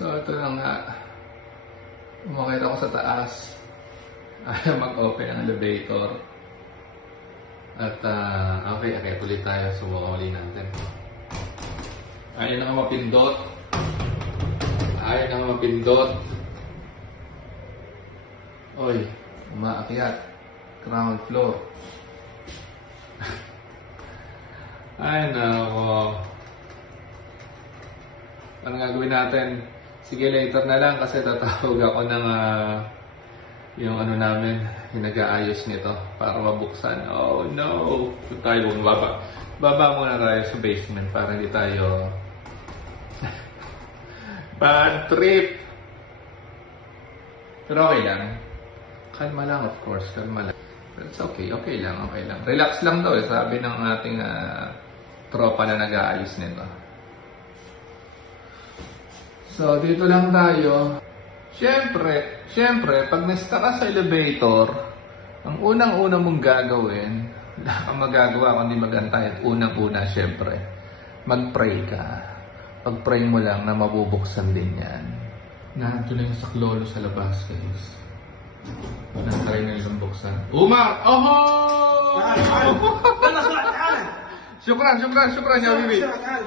So ito na nga. Umakit ako sa taas. Ayaw mag-open ang elevator. At okay, akit ulit tayo. Subukan ulit natin. Ayaw na nga mapindot. Ayaw na nga mapindot. Oy, umaakyat. Ground floor. Ay nako. Ano gagawin natin? Sige, later na lang kasi tatawag ako ng yung ano namin, yung nag-aayos nito para mabuksan. Oh no! So tayo bumaba. Baba muna tayo sa basement para hindi tayo bad trip. Pero okay lang. Kalma lang, of course. Kalma lang. But it's okay. Okay lang. Okay lang. Relax lang daw. Sabi ng ating tropa na nag-aayos nito. So, dito lang tayo. Siyempre, pag na-stuck ka sa elevator, ang unang-una mong gagawin, wala kang magagawa kundi magantay. At unang-una, siyempre, mag-pray ka. Pag-pray mo lang na mabubuksan din yan. Nandito na yung saklolo sa labas, guys. Nantry na yung buksan. Umar! Oho! تعال تعال يلا اطلع تعال Syukran, ya Bibi. تعال